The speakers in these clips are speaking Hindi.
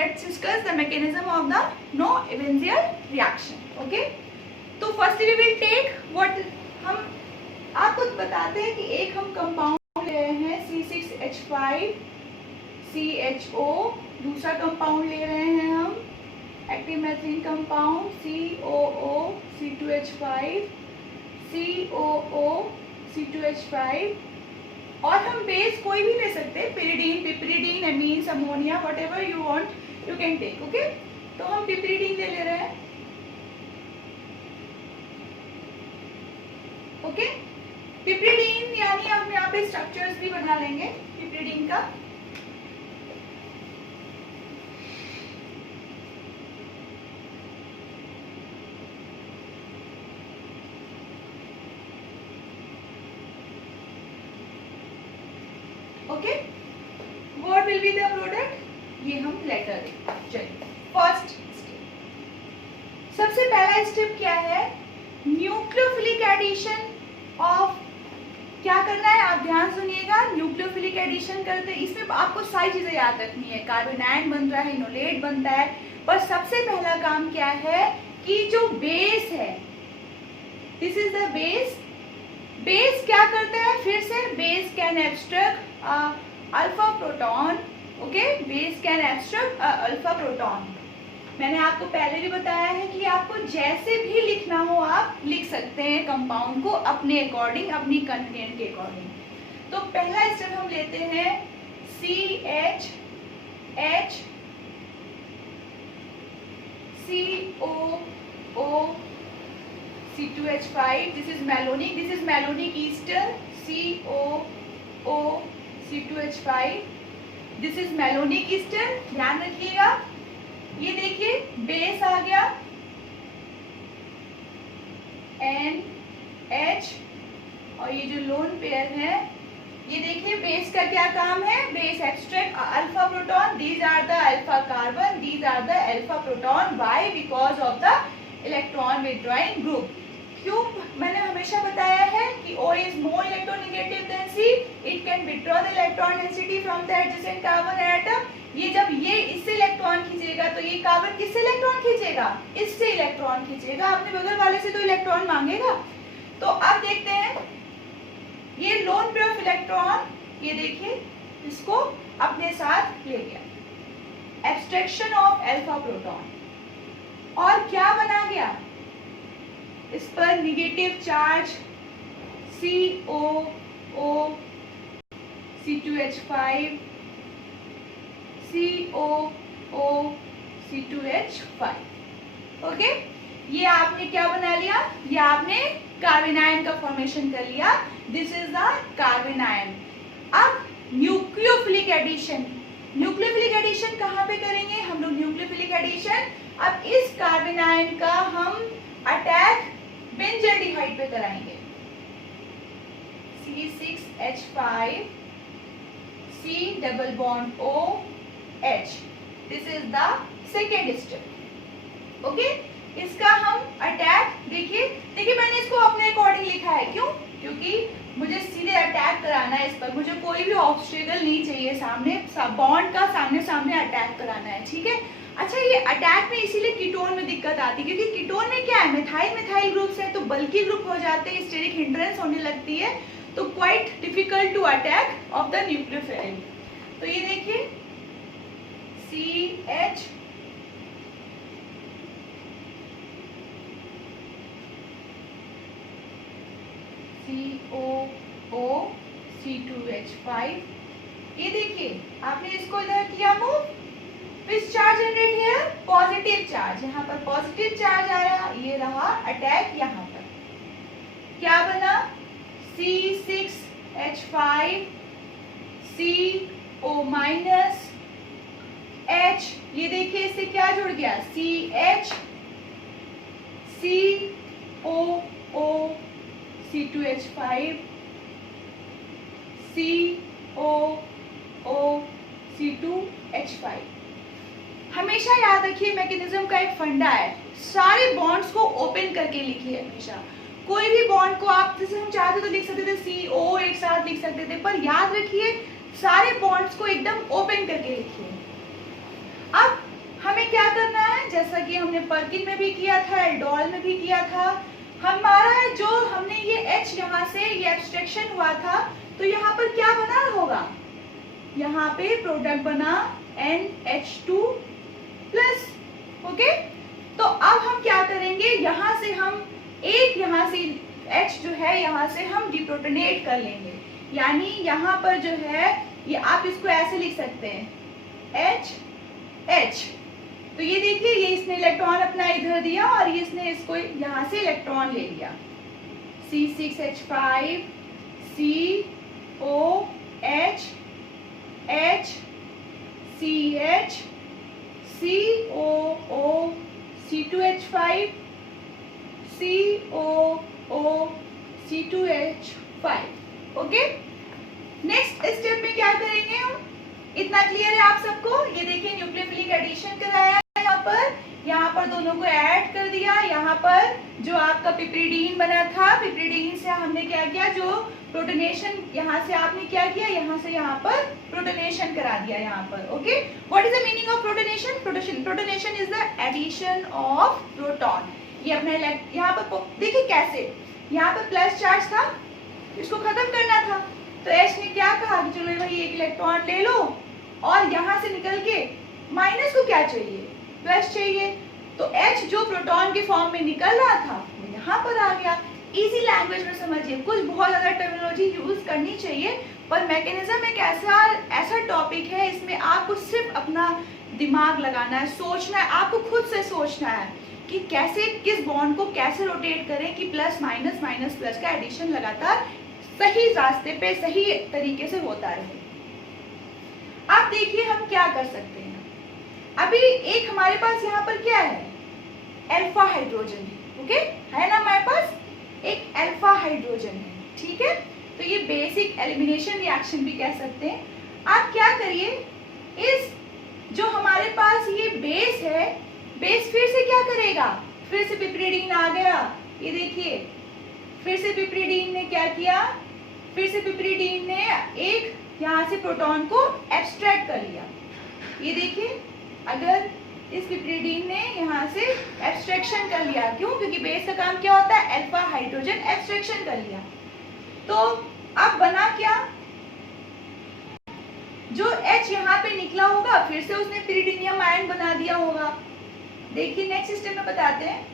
let's discuss the mechanism of the no-Evansian reaction. Okay? तो firstly we will take what हम आपको बताते हैं कि एक हम कंपाउंड ले रहे हैं C6H5CHO, दूसरा कंपाउंड ले रहे हैं हम एक्टिव मैथिलीन कंपाउंड COO C2H5 और हम बेस कोई भी ले सकते हैं, pyridine, piperidine, amines, ammonia, whatever you want you can take. Okay, तो हम पिपरिडीन ले रहे हैं. ओके, पिपरिडीन यानी हम यहाँ पे स्ट्रक्चर्स भी बना लेंगे पिपरिडीन का. Okay, what will be the product, ये हम लेटर देंगे. चलिए, फर्स्ट स्टेप, सबसे पहला स्टेप क्या है, न्यूक्लियोफिलिक एडिशन ऑफ. क्या करना है, आप ध्यान सुनिएगा. न्यूक्लियोफिलिक एडिशन करते हैं, इसमें आपको सारी चीजें याद रखनी है. कार्बोनाइन बन रहा है, इनोलेट बनता है, पर सबसे पहला काम क्या है कि जो बेस है, this is the base. Base क्या करता है, फिर से base can abstract alpha proton. Okay, base can abstract alpha proton. मैंने आपको पहले भी बताया है कि आपको जैसे भी लिखना हो आप लिख सकते हैं कंपाउंड को अपने अकॉर्डिंग, अपनी कन्वीनियंट के अकॉर्डिंग. तो पहला स्टेप हम लेते हैं CHH COO C2H5. This is malonic, this is malonic Easter. COO C2H5, this is malonic Easter. ध्यान रखिएगा, ये देखिए बेस आ गया NH और ये जो लोन पेयर है, ये देखिए बेस का क्या काम है, base extract alpha proton. These are the alpha carbon, these are the alpha proton. Why, because of the electron withdrawing group. क्यों, मैंने हमेशा बताया है कि O is more electronegative than C. It can withdraw the electron density from the adjacent carbon atom. ये जब ये इससे इलेक्ट्रॉन खींचेगा तो ये कार्बन किससे इलेक्ट्रॉन खींचेगा, इससे इलेक्ट्रॉन खींचेगा. अपने बगल वाले से तो इलेक्ट्रॉन मांगेगा. तो अब देखते हैं, ये लोन पेयर ऑफ इलेक्ट्रॉन, ये देखिए इसको अपने साथ ले गया, एब्स्ट्रैक्शन ऑफ अल्फा प्रोटॉन. और क्या बना गया, इस पर negative charge COO C2H5 COO C2H5. Okay, ये आपने क्या बना लिया, ये आपने कार्बेनाइन का फॉर्मेशन कर लिया. This is the कार्बेनाइन. अब न्यूक्लियोफिलिक एडिशन, न्यूक्लियोफिलिक एडिशन कहाँ पे करेंगे हम लोग, न्यूक्लियोफिलिक एडिशन अब इस कार्बेनाइन का हम अटैक बेंजल्डिहाइड पे कराएंगे. C6H5 C double bond OH. This is the second step. Okay, इसका हम अटैक देखिए, मैंने इसको अपने अकॉर्डिंग लिखा है. क्यों, क्योंकि मुझे सीधे अटैक कराना है इस पर, मुझे कोई भी ऑब्स्टेकल नहीं चाहिए, सामने बॉन्ड का सामने सामने अटैक कराना है. ठीक है. अच्छा, ये अटैक में इसीलिए कीटोन में दिक्कत आती है, क्योंकि कीटोन में क्या है, मिथाइल मिथाइल ग्रुप्स है, तो बल्कि ग्रुप हो जाते हैं, स्टेरिक हिंड्रेंस होने लगती है, तो quite difficult to attack of the nucleophile. तो ये देखिए CH COO C2H5. ये देखिए आपने इसको इधर किया move, which charge generate here, positive charge. यहाँ पर पॉजिटिव चार्ज आया, ये रहा अटैक. यहाँ पर क्या बना, C6H5 CO माइनस H. ये देखिए इससे क्या जुड़ गया, CH COO C2H5 COO C2H5. हमेशा याद रखिए, मैकेनिज्म का एक फंडा है, सारे बॉन्ड्स को ओपन करके लिखिए हमेशा. कोई भी बॉन्ड को आप जैसे हम चाहते तो लिख सकते थे CO एक साथ लिख सकते थे, पर याद रखिए सारे बॉन्ड्स को एकदम ओपन करके लिखिए. अब जैसा कि हमने पर्किन में भी किया था, एल्डोल में भी किया था। हमारा जो हमने ये H यहाँ से ये एब्स्ट्रैक्शन हुआ था, तो यहाँ पर क्या बना होगा, यहाँ पे प्रोडक्ट बना NH2 प्लस। ओके, तो अब हम क्या करेंगे, यहाँ से हम एक यहाँ से H जो है यहाँ से हम डिप्रोटोनेट कर लेंगे, यानी यहाँ पर जो है ये आप इसको ऐसे लिख सकते हैं H। तो ये देखिए, ये इसने इलेक्ट्रॉन अपना इधर दिया और ये इसने इसको यहाँ से इलेक्ट्रॉन ले लिया, C6H5 COH H CH COO C2H5 COO C2H5। Okay, next step में क्या करेंगे हम, इतना क्लियर है आप सबको। ये देखिए न्यूक्लियोफिलिक एडिशन कराया है, यहाँ पर दोनों को ऐड कर दिया। यहाँ पर जो आपका पिपरिडीन बना था, पिपरिडीन से हमने क्या किया, जो प्रोटोनेशन यहाँ से आपने क्या किया, यहाँ से यहाँ पर प्रोटोनेशन करा दिया यहाँ पर। Okay, what is the meaning of protonation? Protonation is the addition of proton. ये अपने यहाँ पर देखिए कैसे, यहाँ पर प्लस चार्ज था, इसको खत्म करना था, तो H ने क्या कहा कि चलो भाई एक इलेक्ट्रॉन ले लो, और यहाँ से निकल के माइनस को क्या चाहिए, प्लस चाहिए। तो H जो प्रोटॉन के फॉर्म में निकल रहा था वो यहाँ पर आ गया। इजी लैंग्वेज में समझिए, कुछ बहुत ज्यादा टर्मिनोलॉजी यूज करनी चाहिए, पर मैकेनिज्म एक ऐसा टॉपिक है, इसमें आपको सिर्फ अपना दिमाग लगाना है, सोचना है, आपको खुद से सोचना है कि कैसे किस बॉन्ड को कैसे रोटेट करें कि प्लस माइनस माइनस प्लस का एडिशन लगातार सही रास्ते पे सही तरीके से होता रहे। आप देखिए हम क्या कर सकते हैं, अभी एक हमारे पास यहाँ पर क्या है, अल्फा हाइड्रोजन है। ओके, है ना हमारे पास एक अल्फा हाइड्रोजन है, ठीक है। तो ये बेसिक एलिमिनेशन रिएक्शन भी कह सकते हैं। आप क्या करिए, इस जो हमारे पास ये बेस है, बेस फिर से क्या करेगा, फिर से पिपरिडीन आ गया, ये देखिए फिर से पिपरिडीन ने क्या किया, फिर से पिपरिडीन ने एक यहाँ से प्रोटॉन को एब्स्ट्रैक्ट कर लिया। ये देखिए, अगर इस पिपरिडीन ने यहाँ से एब्स्ट्रैक्शन कर लिया, क्यों, क्योंकि बेस का काम क्या होता है, अल्फा हाइड्रोजन एब्स्ट्रैक्शन कर लिया। तो अब बना क्या, जो H यहाँ पे निकला होगा फिर से उसने पिरिडीनियम आयन बना दिया होगा। देखिए नेक्स्ट स्टेप में बताते हैं।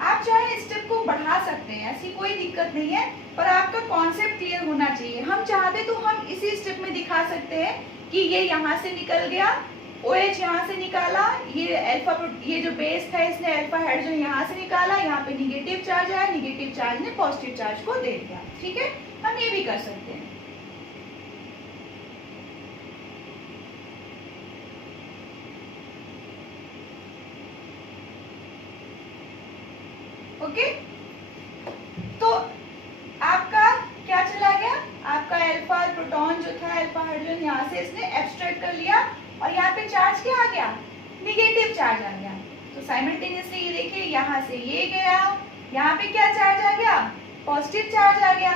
आप चाहे स्टेप को बढ़ा सकते हैं, ऐसी कोई दिक्कत नहीं है, पर आपका कॉन्सेप्ट क्लियर होना चाहिए। हम चाहते तो हम इसी स्टेप में दिखा सकते हैं कि ये यहाँ से निकल गया, OH यहाँ से निकाला, ये अल्फा, ये जो बेस था इसने अल्फा हाइड्रोजन यहाँ से निकाला, यहाँ पे निगेटिव चार्ज आया, निगेटिव चार्ज ने पॉजिटिव चार्ज को दे दिया। ठीक है, हम ये भी कर सकते हैं। ओके, तो आपका क्या चला गया, आपका अल्फा प्रोटॉन जो था, अल्फा हाइड्रोजन यहाँ से इसने एब्स्ट्रैक्ट कर लिया, और यहाँ पे चार्ज क्या आ गया, निगेटिव चार्ज आ गया। तो साइमल्टेनियसली ये देखिए, यहाँ से ये गया, यहाँ पे क्या चार्ज आ गया, पॉजिटिव चार्ज आ गया।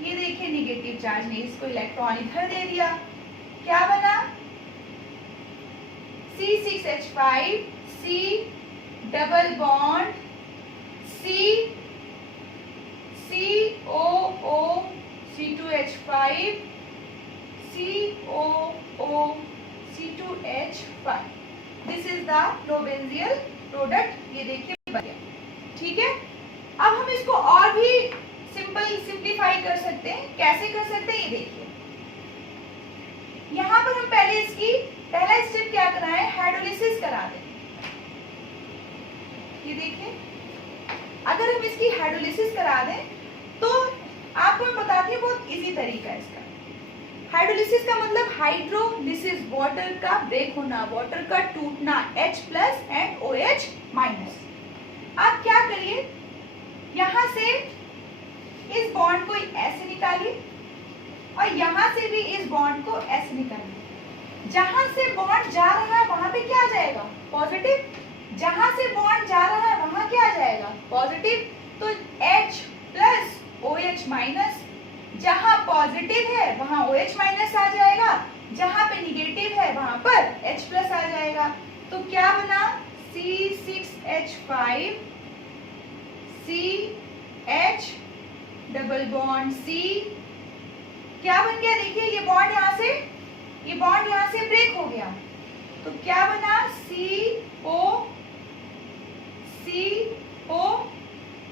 ये देखिए निगेटिव चार्ज ने इसको इलेक्ट्रॉन इधर दे दिया, क्या बना, C6H5 C double bond C COO C2H5 COO C2H5। This is the Knoevenagel product. ये देखिए बन गया। ठीक है, अब हम इसको और भी सिंप्लीफाई कर सकते हैं। कैसे कर सकते हैं, ये देखिए, यहाँ पर हम पहले इसकी पहला स्टेप क्या कराएं, हाइड्रोलिसिस करा दें। ये देखिए, अगर हम इसकी हाइड्रोलिसिस करा दें तो आपको मैं बताती हूँ, बहुत इजी तरीका है इसका। हाइड्रोलिसिस का मतलब हाइड्रोलिसिस, वाटर का ब्रेक होना, वाटर का टूटना, H plus and OH minus. आप क्या करिए, यहाँ से इस बॉन्ड को ऐसे निकालिए और यहाँ से भी इस बॉन्ड को ऐसे निकालिए। जहां से बॉन्ड जा रहा है वहां पे क्या आ जाएगा, पॉजिटिव। जहां से बॉन्ड जा रहा है वहां क्या आ जाएगा, पॉजिटिव। तो H प्लस OH माइनस, जहां पॉजिटिव है वहां OH माइनस आ जाएगा, जहां पे निगेटिव है वहां पर H प्लस आ जाएगा। तो क्या बना, C6H5 CH double bond C, क्या बन गया, देखिए ये बॉन्ड यहाँ से ब्रेक हो गया। तो क्या बना, CO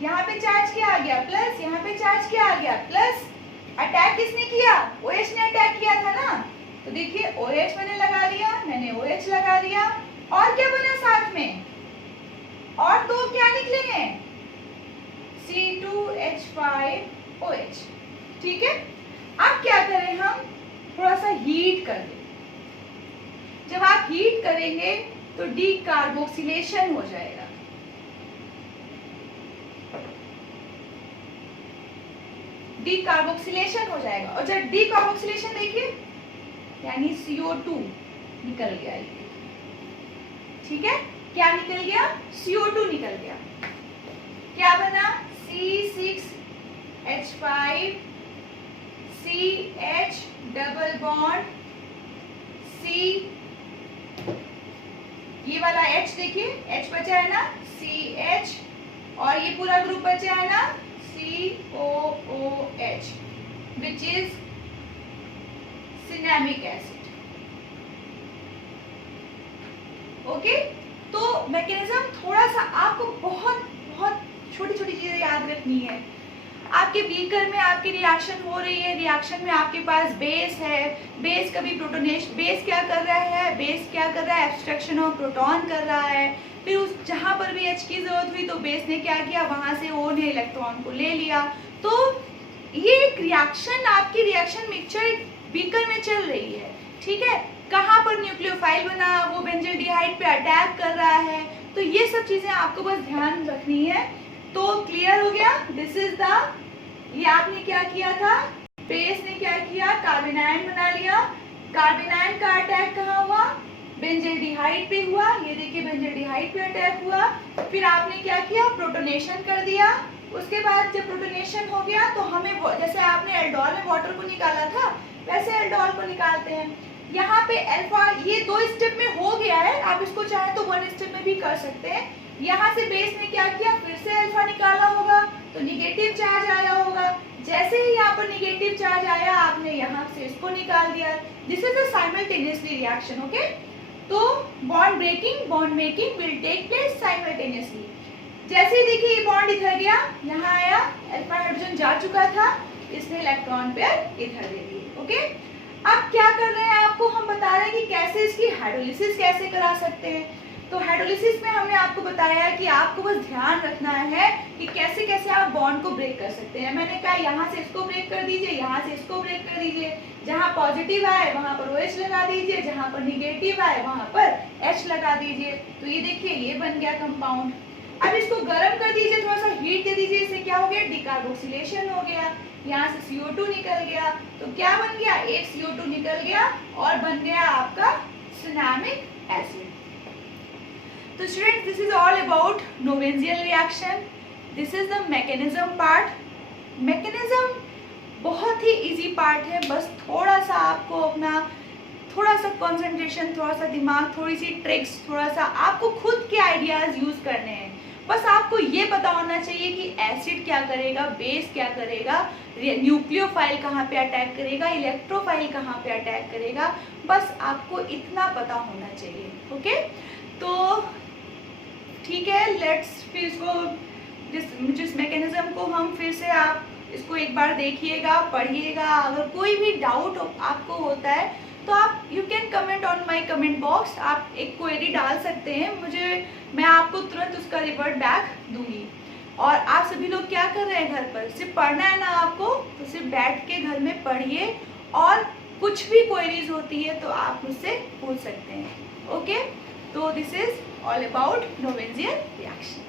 यहाँ पे चार्ज क्या आ गया प्लस, यहाँ पे चार्ज क्या आ गया प्लस। अटैक किसने किया, OH ने अटैक किया था ना। तो देखिए OH मैंने लगा दिया, मैंने OH लगा दिया, और क्या बना साथ में, और दो क्या निकले हैं, C2H5OH। ठीक है, अब क्या करें, हम थोड़ा सा हीट कर दें। जब आप हीट करेंगे तो डीकार्बोक्सिलेशन हो जाएगा। डीकार्बोक्सिलेशन हो जाएगा, और जब डीकार्बोक्सिलेशन देखिए यानी CO2 निकल गया ये। ठीक है, क्या निकल गया, CO2 निकल गया। क्या बना, C6H5 CH double bond C, ये वाला H देखिए, H बचा है ना, CH, और ये पूरा ग्रुप बचा है ना, COOH, which is cinnamic acid. Okay, तो मैकेनिज्म थोड़ा सा आपको बहुत छोटी छोटी चीजें याद रखनी है। आपके बीकर में आपकी रिएक्शन हो रही है, रिएक्शन में आपके पास बेस है, बेस कभी प्रोटोनेशन, बेस क्या कर रहा है, एब्स्ट्रक्शन ऑफ प्रोटॉन कर रहा है। फिर उस जहां पर भी H की जरूरत हुई तो बेस ने क्या किया, वहां से O ने इलेक्ट्रॉन को ले लिया। तो ये एक रिएक्शन, आपकी रिएक्शन मिक्सचर बीकर में चल रही है। ठीक है, कहाँ पर न्यूक्लियोफाइल बना, वो बेंजल्डिहाइड पे अटैक कर रहा है। तो ये सब चीजें आपको बस ध्यान रखनी है। तो क्लियर हो गया, दिस इज द, ये आपने क्या किया था, बेस ने क्या किया, कार्बेनायन बना लिया। कार्बेनायन का अटैक कहाँ हुआ, बेंजल्डिहाइड पे हुआ। ये देखिए बेंजल्डिहाइड पे अटैक हुआ। फिर आपने क्या किया, प्रोटोनेशन कर दिया। उसके बाद जब प्रोटोनेशन हो गया तो हमें, जैसे आपने एल्डोल में वाटर को निकाला था वैसे एल्डोल को निकालते हैं। यहाँ पे अल्फा, ये 2 स्टेप में हो गया है, आप इसको चाहे तो 1 स्टेप में भी कर सकते हैं। यहाँ से बेस ने क्या किया, फिर से अल्फा निकाला होगा तो निगेटिव चार्ज आया होगा। जैसे ही यहाँ पर निगेटिव चार्ज आया, आपने यहाँ से इसको निकाल दिया। This is a simultaneously reaction. Okay, तो bond breaking, bond making will take place simultaneously. जैसे ही देखिए ये बॉन्ड इधर गया, यहाँ आया, अल्फा हाइड्रोजन जा चुका था, इसने इलेक्ट्रॉन पेयर इधर दे दिए। ओके, अब क्या कर रहे हैं, आपको हम बता रहे हैं कि कैसे इसकी हाइड्रोलिसिस कैसे करा सकते हैं। तो हाइड्रोलिसिस में हमने आपको बताया है कि आपको बस ध्यान रखना है कि कैसे कैसे आप बॉन्ड को ब्रेक कर सकते हैं। मैंने कहा यहाँ से इसको ब्रेक कर दीजिए, यहाँ से इसको ब्रेक कर दीजिए। जहाँ पॉजिटिव आए वहां पर OH लगा दीजिए, जहाँ पर निगेटिव आए वहां पर H लगा दीजिए। तो ये देखिए ये बन गया कंपाउंड। अब इसको गर्म कर दीजिए, थोड़ा सा हीट दे दीजिए, इससे क्या हो गया, डिकार्बोक्सिलेशन हो गया। यहाँ से CO2 निकल गया, तो क्या बन गया, एक CO2 निकल गया और बन गया आपका सिनेमिक एसिड। तो students, this is all about Knoevenagel reaction. This is the mechanism part. Mechanism बहुत ही इजी पार्ट है, बस थोड़ा सा आपको अपना थोड़ा सा कंसंट्रेशन, थोड़ा सा दिमाग, थोड़ी सी ट्रिक्स, थोड़ा सा आपको खुद के आइडियाज यूज करने हैं। बस आपको ये पता होना चाहिए कि एसिड क्या करेगा, बेस क्या करेगा, न्यूक्लियोफाइल कहाँ पे अटैक करेगा, इलेक्ट्रोफाइल कहाँ पे अटैक करेगा। बस आपको इतना पता होना चाहिए। ओके, तो ठीक है, लेट्स फिर इसको जिस मैकेनिज्म को हम फिर से आप इसको एक बार देखिएगा, पढ़िएगा। अगर कोई भी डाउट आपको होता है तो आप you can comment on my comment box. आप एक क्वेरी डाल सकते हैं, मैं आपको तुरंत उसका रिवर्ट बैक दूंगी। और आप सभी लोग क्या कर रहे हैं घर पर, सिर्फ पढ़ना है ना आपको, तो सिर्फ बैठ के घर में पढ़िए, और कुछ भी क्वेरीज होती है तो आप मुझसे पूछ सकते हैं। ओके, तो this is all about Knoevenagel reaction.